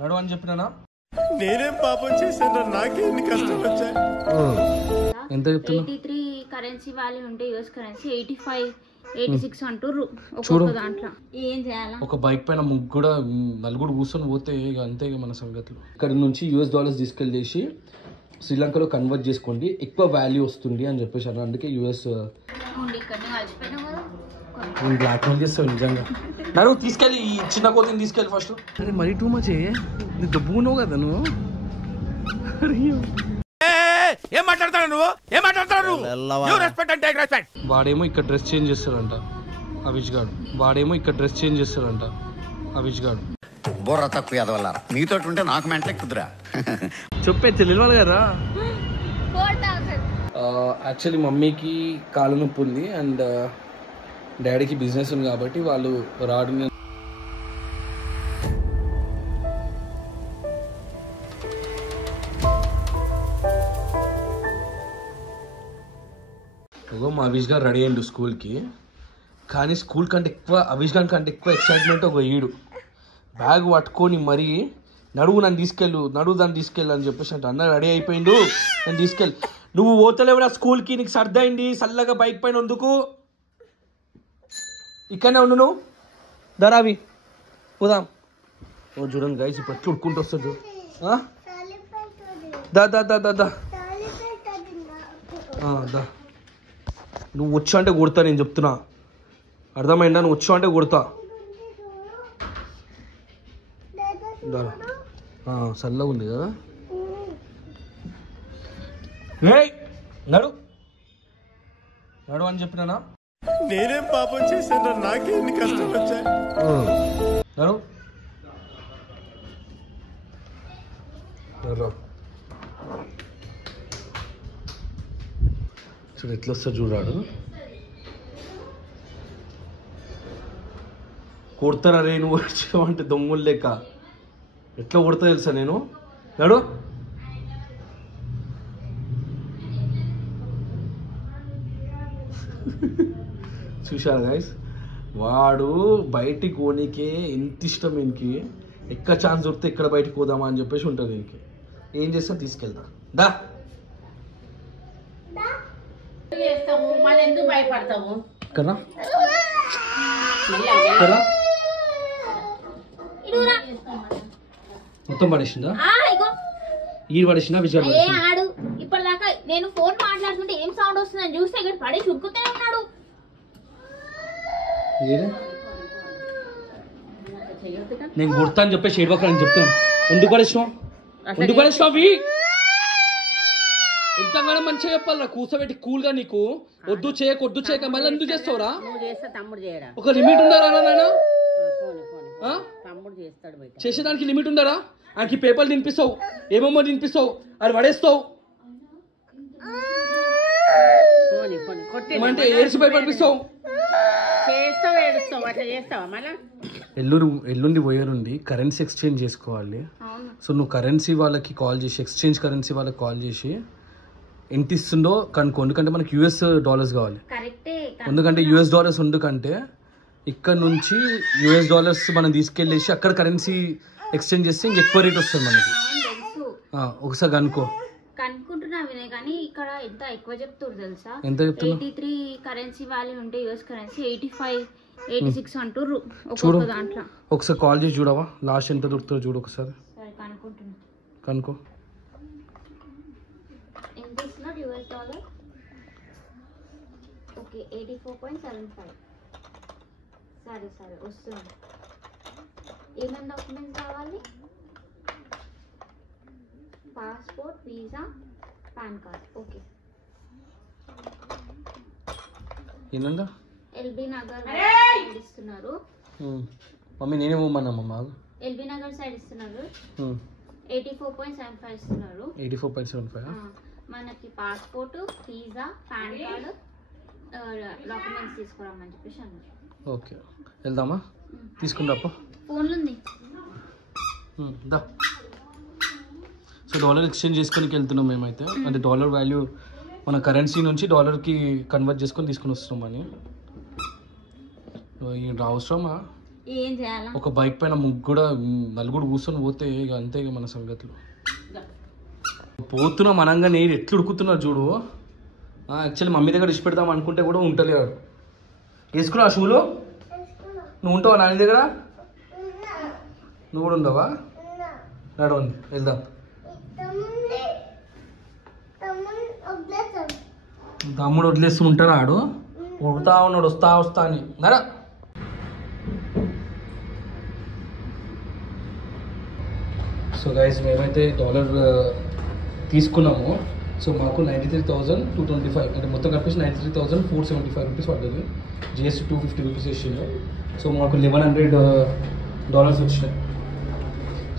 నడు అని చెప్పినానా? నేనేం పాపం చేశాను, నాకే ఎన్ని కష్టం వచ్చాయి. ఎంత చెప్తున్నా? 83 కరెన్సీ వాల్యూ ఉంటే యూఎస్ కరెన్సీ 85 86 అంటారు ఒక్కొక్క దాంట్లో. ఏం చేయాలా? ఒక బైక్ పైన ముగ్గురు నలుగురు కూర్చొని పోతే ఇక అంతే మన సంగతులు. ఇక్కడ నుంచి యూఎస్ డాలర్స్ తీసుకెళ్ళేసి శ్రీలంకలో కన్వర్ట్ చేసుకోండి, ఎక్కువ వాల్యూ వస్తుంది అని చెప్పేసారు. అందుకే యూఎస్ బ్లాక్ మెయిల్ చేస్తావు నిజంగా. నడు తీసుకెళ్ళి ఈ చిన్న కోతిని తీసుకెళ్ళి ఫస్ట్. అరే మరీ టూ మచ్ నీ దబ్బున్నావు కదా నువ్వు. ఏం మాట్లాడతాడు నువ్వు? ఏం మాట్లాడతాడు? వాడేమో ఇక్కడ డ్రెస్ చేంజ్ చేస్తాడంట అవిష్ గాడు. వాడేమో ఇక్కడ డ్రెస్ చేంజ్ చేస్తాడంట అవిష్ గాడు. బుర్ర తక్కువ ఎదవల్ల మీతో ఉంటే నాకు మెంటలే కుదురా. చెప్పే తెలియవాలి కదా. యాక్చువల్లీ మమ్మీకి కాళ్ళ నొప్పి ఉంది అండ్ డాడీకి బిజినెస్ ఉంది కాబట్టి వాళ్ళు రాడు. మా అవిష్ గారు రెడీ అయ్యిండు స్కూల్కి. కానీ స్కూల్ కంటే ఎక్కువ అవిష్ గారి కంటే ఎక్కువ ఎక్సైట్మెంట్ ఒక ఈడు బ్యాగ్ పట్టుకొని మరీ నడువు దాన్ని తీసుకెళ్ళు అని చెప్పేసి అంటే అన్న రెడీ అయిపోయిండు నేను తీసుకెళ్ళి. నువ్వు పోతలేవురా స్కూల్కి, నీకు సర్దైంది చల్లగా బైక్ పైన ఎందుకు, ఇక్కడనే ఉండు నువ్వు. దరావి పోదాం. ఓ చూడండి గైస్ ఇప్పుడు ఎట్లా ఉడుకుంటూ వస్తుంది. దా దా దా దా దా దా. నువ్వు వచ్చా అంటే కొడతా, నేను చెప్తున్నా అర్థమైందా? నువ్వు వచ్చా అంటే కొడతా. చల్లగా ఉంది కదా. నడు అని చెప్పినానా? నేనేం పాపం చేశాను, నాకే ఎన్ని కష్టం వచ్చాయి. నడు చూడు ఎట్లా వస్తా చూడాడు. కొడతారా రే నువ్వు వచ్చావంటే దొంగలు లెక్క. ఎట్లా కొడతా తెలుసా నేను. నడు చూశారు గైస్, వాడు బయటికి పోనీకే ఎంత ఇష్టం ఇంకి. ఎక్కడ ఛాన్స్ దొరికితే ఎక్కడ బయటికి పోదామా అని చెప్పేసి ఉంటుంది ఇంకి. ఏం చేస్తా తీసుకెళ్తా దా. కదా మొత్తం పడేసిందా? ఈ పడేసిందా విజయ్? ఇప్పటిదాకా నేను ఫోన్ మాట్లాడుతుంటే ఏం సౌండ్ వస్తుందని చూస్తే ఇక్కడ పడేసి ఉరుకుతూనే ఉన్నాడు. నేను గుర్తా అని చెప్పేసి ఏడవకని చెప్తాను. ఎందుకు పడేసినావు? ఎంతగానో మంచిగా చెప్పాలరా కూర్చోబెట్టి కూల్గా. నీకు వద్దు చేయక మళ్ళీ ఎందుకు చేస్తావురా? ఒక లిమిట్ ఉండారా నాయన? చేసేదానికి లిమిట్ ఉండారా? ఆయనకి పేపర్లు తినిపిస్తావు, ఏమేమో తినిపిస్తావు, అది పడేస్తావు. ఏమంటే ఏడ్చి భయపడిపిస్తావు. ఎల్లుండి పోయేరుండి కరెన్సీ ఎక్స్చేంజ్ చేసుకోవాలి. సో నువ్వు కరెన్సీ వాళ్ళకి కాల్ చేసి ఎక్స్చేంజ్ కరెన్సీ వాళ్ళకి కాల్ చేసి ఎంత ఇస్తుందో కనుక్కో. ఎందుకంటే మనకి యూఎస్ డాలర్స్ కావాలి. ఎందుకంటే యూఎస్ డాలర్స్ ఎందుకంటే ఇక్కడ నుంచి యూఎస్ డాలర్స్ మనం తీసుకెళ్ళేసి అక్కడ కరెన్సీ ఎక్స్చేంజ్ చేస్తే ఇంక ఎక్కువ రేట్ వస్తుంది మనకి. ఒకసారి కనుక్కో. కనుక్కుంటున్నా వినయ్, కానీ ఇక్కడ ఎంత ఎక్కువ చెప్తారు తెలుసా? ఎంత చెప్తున్నా? 83 కరెన్సీ వాల్యూ ఉంటే యూఎస్ కరెన్సీ 85 86 అంటారు ఒక్కొక్క దాంట్లో. ఒకసారి కాల్ చేసి చూడవా లాస్ట్ ఎంత దొరుకుతుందో చూడు ఒకసారి. కనుక్కో. ఎంత ఇస్తున్నారు యూఎస్ డాలర్? ఓకే 84.75. సరే వస్తుంది. ఏమేమి డాక్యుమెంట్స్ కావాలి? Passport, visa, PAN card. Okay. ఏంటంటే ఎల్బీ నగర్ ఇస్తున్నారు. మమ్మీ నేనే పోమన్నా. ఎల్బీ నగర్ సైడ్ ఇస్తున్నారు. 84.75 ఇస్తున్నారు. 84.75. మనకి passport, visa, PAN card documents తీసుకురామని చెప్పేసి అన్నారు. ఓకే వెళ్దామా? తీసుకుందాపా. ఫోన్లు ఉంది. దా. సో డాలర్ ఎక్స్చేంజ్ చేసుకొని వెళ్తున్నాం మేమైతే. అంటే డాలర్ వాల్యూ మన కరెన్సీ నుంచి డాలర్కి కన్వర్ట్ చేసుకొని తీసుకొని వస్తున్నామని. అవసరమా ఏం చేయాలా? ఒక బైక్ పైన ముగ్గురు నలుగురు కూర్చొని పోతే ఇక అంతే ఇక మన సంగతులు. పోతున్నా మనంగా నేను ఎట్లు ఉడుకుతున్నా చూడు. యాక్చువల్లీ మమ్మీ దగ్గర ఇచ్చి పెడదాం అనుకుంటే కూడా ఉంటలేడు. వేసుకున్నా షూలు? నువ్వు ఉంటావా నాని దగ్గర? నువ్వు కూడా ఉండవా? నడవండి వెళ్దాం. తమ్ముడు వదిలేస్తూ ఉంటాడు ఆడు. ఉడుతా ఉన్నాడు వస్తా వస్తా అని. నడా. సో గైస్ మేమైతే డాలర్ తీసుకున్నాము. సో మాకు 93,225 అంటే మొత్తం కలిపేసి 93,475 రూపీస్ పడుతుంది. జిఎస్టీ 250 రూపీస్ వేసింది. సో మాకు $1,100 వచ్చినాయి.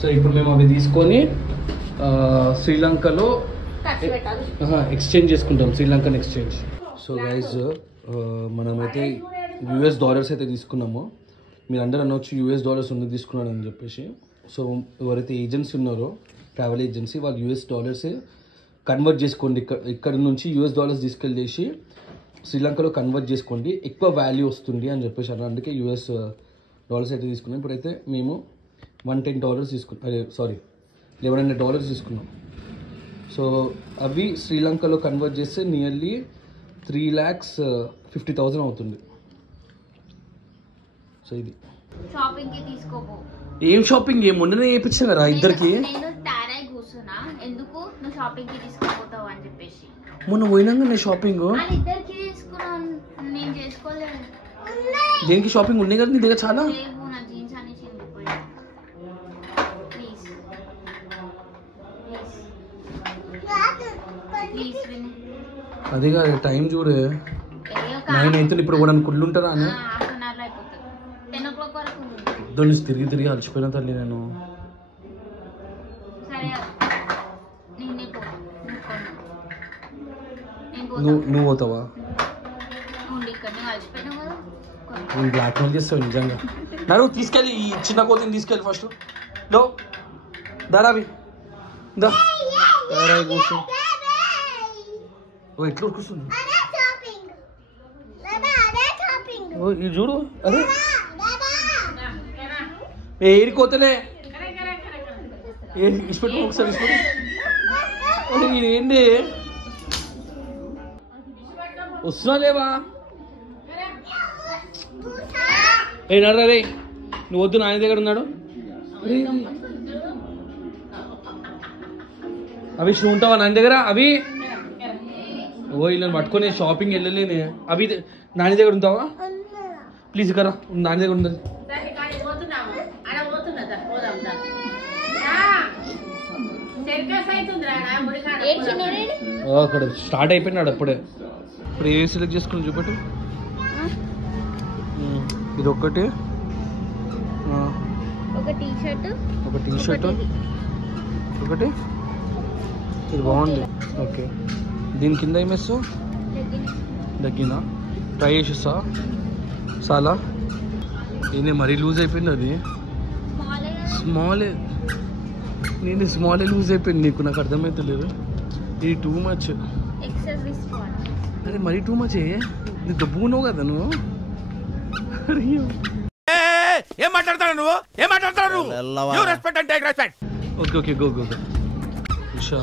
సో ఇప్పుడు మేము అవి తీసుకొని శ్రీలంకలో ఎక్స్చేంజ్ చేసుకుంటాం, శ్రీలంకన్ ఎక్స్చేంజ్. సో గైజ్ మనమైతే $US అయితే తీసుకున్నాము. మీరు అందరూ అనొచ్చు $US ఎందుకు తీసుకున్నాను అని చెప్పేసి. సో ఎవరైతే ఏజెన్సీ ఉన్నారో ట్రావెల్ ఏజెన్సీ వాళ్ళు $US కన్వర్ట్ చేసుకోండి. ఇక్కడ నుంచి $US తీసుకెళ్ళేసి శ్రీలంకలో కన్వర్ట్ చేసుకోండి, ఎక్కువ వాల్యూ వస్తుంది అని చెప్పేసి అన్నారు. అందుకే $US అయితే తీసుకున్నాం. ఇప్పుడైతే మేము $110 తీసుకున్నాం, సారీ $1,100 తీసుకున్నాం. సో అవి శ్రీలంకలో కన్వర్ట్ చేస్తే నియర్లీ 3,50,000 అవుతుంది. సో ఇది షాపింగ్కి తీసుకోపో. ఏం షాపింగ్? ఏం మొన్ననే చేయించాను కదా ఇద్దరికి. నేను తారాయి కూర్చున్నా, ఎందుకు నువ్వు షాపింగ్కి తీసుకుపోతావు అని చెప్పేసి. మొన్న పోయినాక నేను షాపింగ్ ఇద్దరికి తీసుకున్నాను, నేను చేసుకోలేదు. దేనికి షాపింగ్ ఉన్నాయి కదా నీ దగ్గర చాలా. లేవు, నా జీన్స్ అన్ని చిరిగిపోయాయి. ప్లీజ్ ప్లీజ్ విని. అదే కాదు టైం చూడే 9 అవుతుంది. ఇప్పుడు కూడా కుళ్ళు ఉంటారా అని హాఫ్ అన్ అవర్లో అయిపోతుంది. 10 o'clock వరకు ఇద్దరు నుంచి తిరిగి అలసిపోయిన తల్లి నేను. సరే నేనే నువ్వు పోతావా? నువ్వు ఇక్కడ నువ్వు అలసిపోయినావు కదా. నేను బ్లాక్ మెయిల్ చేస్తావు నిజంగా. నడు తీసుకెళ్ళి ఈ చిన్న కోతిని తీసుకెళ్ళి ఫస్ట్. డో దారావి దారా కూర్చో. ఓ ఎట్లా కూర్చుంది. ఓ ఇది చూడు. అదే ఏరి కోతలే ఇష్టపెట్టు ఒకసారి ఇష్టపెట్టు. ఏంటి వస్తున్నా లేవా? ఏ నడరా రే, నువ్వు వద్దు నాని దగ్గర ఉన్నాడు. అవి నువ్వు ఉంటావా నాని దగ్గర? అవి ఓ ఇలా పట్టుకొని షాపింగ్ వెళ్ళలేనే. అవి నాని దగ్గర ఉంటావా? ప్లీజ్ కరా, నాని దగ్గర ఉండాలి. అక్కడ స్టార్ట్ అయిపోయినాడు అప్పుడే. ఇప్పుడు ఏ సెలెక్ట్ చేసుకుని చూపెట్టు. ఇది ఒకటి, ఒక టీ షర్ట్, ఒకటి ఇది బాగుంది. ఓకే దీని కింద ఏమేస్తావు? దగ్గినా ట్రై చేసేస్తా. చాలా ఇది మరీ లూజ్ అయిపోయింది. అది స్మాలే, నేను స్మాలే లూజ్ అయిపోయింది. నీకు నాకు అర్థమవుతలేదు. ఇది టూ మచ్. అదే మరీ టూ మచ్. నీ దబ్బుకున్నావు కదా నువ్వు. ఏం మాట్లాడతాడు నువ్వు? ఏం మాట్లాడతాడు? Okay okay go go go. Usha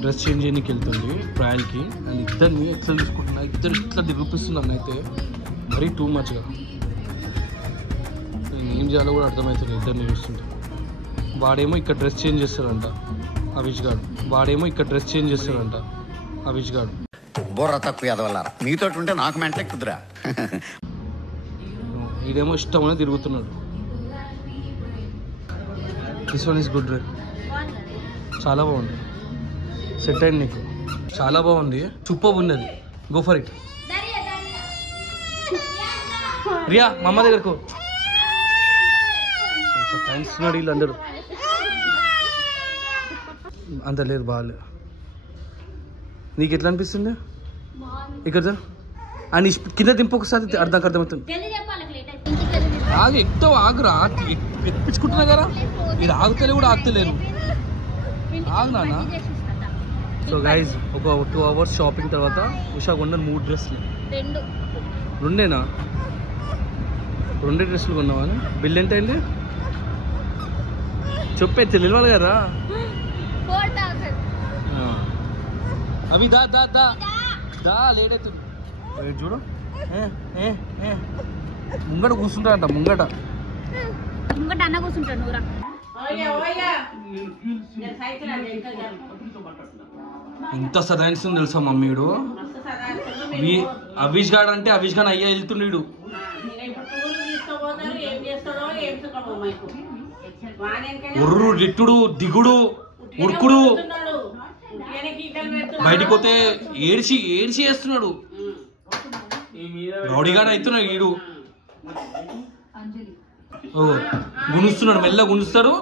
dress change చేయడానికి వెళ్తుంది ట్రయల్కి. అండ్ ఇద్దరిని ఎట్లా తీసుకుంటున్నా, ఇద్దరు ఇట్లా దిగుపిస్తున్నాను. అయితే మరీ టూ మచ్గా నేను ఏం చేయాలో కూడా అర్థమవుతుంది ఇద్దరిని చూస్తుంటే. వాడేమో ఇక్కడ డ్రెస్ చేంజ్ చేస్తాడంట అవిష్ గాడు. అవిష్ గాడు బుర్ర తక్కువ ఎదవల్లారా, మీతో ఉంటే నాకు మెంటలే కుదురా. ఈడేమో ఇష్టం అని తిరుగుతున్నాడు. దిస్ వన్ ఈస్ గుడ్ రే, చాలా బాగుంది. సెట్ అయింది నీకు, చాలా బాగుంది. సూపర్ ఉన్నది. Go for it. రియా మా అమ్మ దగ్గరకు థ్యాంక్స్ ఉన్నాడు. వీళ్ళందరూ అంత లేరు, బాగాలేదు. నీకు ఎట్లా అనిపిస్తుంది? ఇక్కడ అని కింద దింపు ఒకసారి అర్థమవుతుంది. ఆగు, ఎక్కువ ఆగురా, ఎప్పించుకుంటున్నా కదా. ఇది ఆగుతలే కూడా ఆగుతలేరు. ఆగు నాన్న. సో గైజ్ ఒక 2 hours షాపింగ్ తర్వాత ఉషా కొన్న 3 డ్రెస్లు. రెండేనా? 2 డ్రెస్సులు కొన్నావా? బిల్ ఎంత అయింది చెప్పే తెలియవాలి కదా. 4000. అవి దా దా దా దా లేట్ అవుతుంది. చూడు ముంగట కూర్చుంటాడంట ముంగట. ఇంకోటి అన్న కూర్చుంటాడు నువ్వురా. ఇంత సదాయిస్తుంది తెలుసా మమ్మీడు. అవిష్ గాడు అంటే అవిష్ గాని అయ్యా వెళ్తుండీడు. ఉర్రు రిట్టుడు దిగుడు ఉరుకుడు బయటికి పోతే ఏడ్చి ఏడ్చి వేస్తున్నాడు. రౌడీగాడు అవుతున్నాడు ఈడు. ఓ గుణుస్తున్నాడు, మెల్ల గుణుస్తాడు.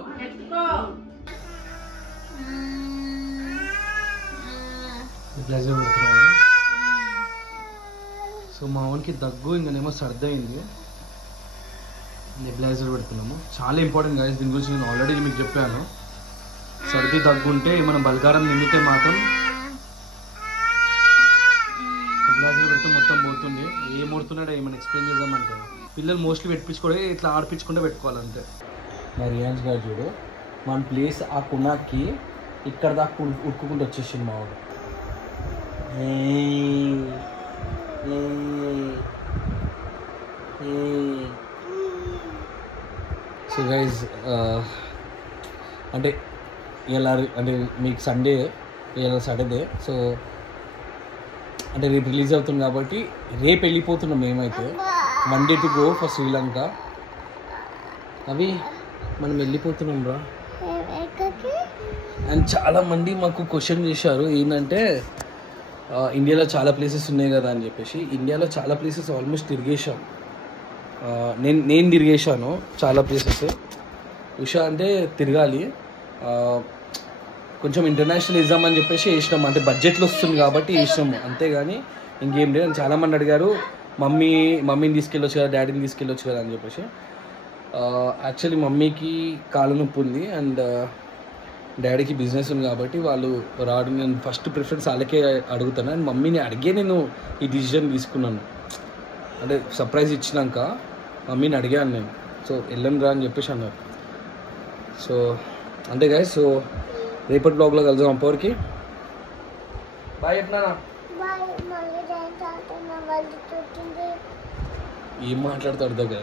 సో మా వానికి దగ్గు ఇంకనేమో సర్ది అయింది. నెబిలైజర్ పెడుతున్నాము. చాలా ఇంపార్టెంట్ గాయస్, దీని గురించి నేను ఆల్రెడీ మీకు చెప్పాను. సర్ది దగ్గు ఉంటే ఏమైనా బలకారం నిండితే మాత్రం నెబిలైజర్ పెడితే మొత్తం పోతుంది. ఏం కొడుతున్నాడో ఏమైనా ఎక్స్ప్లెయిన్ చేద్దామంటే పిల్లలు మోస్ట్లీ పెట్టించుకోవడం ఇట్లా ఆడిపించకుండా పెట్టుకోవాలంతే. మా రియాన్స్ గారు చూడు మన ప్లేస్ ఆ కునాకి ఇక్కడ దాకా ఉడుకుంటూ వచ్చేసింది మా వాడు. సో గైజ్ అంటే ఇలా అంటే మీకు సండే ఇలా సాటర్డే, సో అంటే రేపు రిలీజ్ అవుతుంది కాబట్టి రేపు వెళ్ళిపోతున్నాం మేమైతే. 1 day to go for Sri Lanka. అవి మనం వెళ్ళిపోతున్నాం రా. అండ్ చాలామంది మాకు క్వశ్చన్ చేశారు ఏంటంటే ఇండియాలో చాలా ప్లేసెస్ ఉన్నాయి కదా అని చెప్పేసి. ఇండియాలో చాలా ప్లేసెస్ ఆల్మోస్ట్ తిరిగేశాం. నేను తిరిగేశాను చాలా ప్లేసెస్. ఉషా అంటే తిరగాలి, కొంచెం ఇంటర్నేషనల్ ఇద్దామని చెప్పేసి వేసినాం. అంటే బడ్జెట్లో వస్తుంది కాబట్టి వేసినాము, అంతేగాని ఇంకేం లేదు. చాలామంది అడిగారు మమ్మీని తీసుకెళ్ళొచ్చు కదా, డాడీని తీసుకెళ్ళొచ్చు కదా అని చెప్పేసి. యాక్చువల్లీ మమ్మీకి కాళ్ళ నొప్పి ఉంది అండ్ డాడీకి బిజినెస్ ఉంది కాబట్టి వాళ్ళు రాడు. నేను ఫస్ట్ ప్రిఫరెన్స్ వాళ్ళకే అడుగుతాను. అండ్ మమ్మీని అడిగే నేను ఈ డిసిజన్ తీసుకున్నాను. అంటే సర్ప్రైజ్ ఇచ్చినాక మమ్మీని అడిగాను నేను. సో వెళ్ళండి రా అని చెప్పేసి అన్నారు. సో అంతే గాయస్. సో రేపటి బ్లాగ్లో కలుద్దాం. అప్పటికి బాయ్ చెప్పినానా? ఏం మాట్లాడతాడు దగ్గర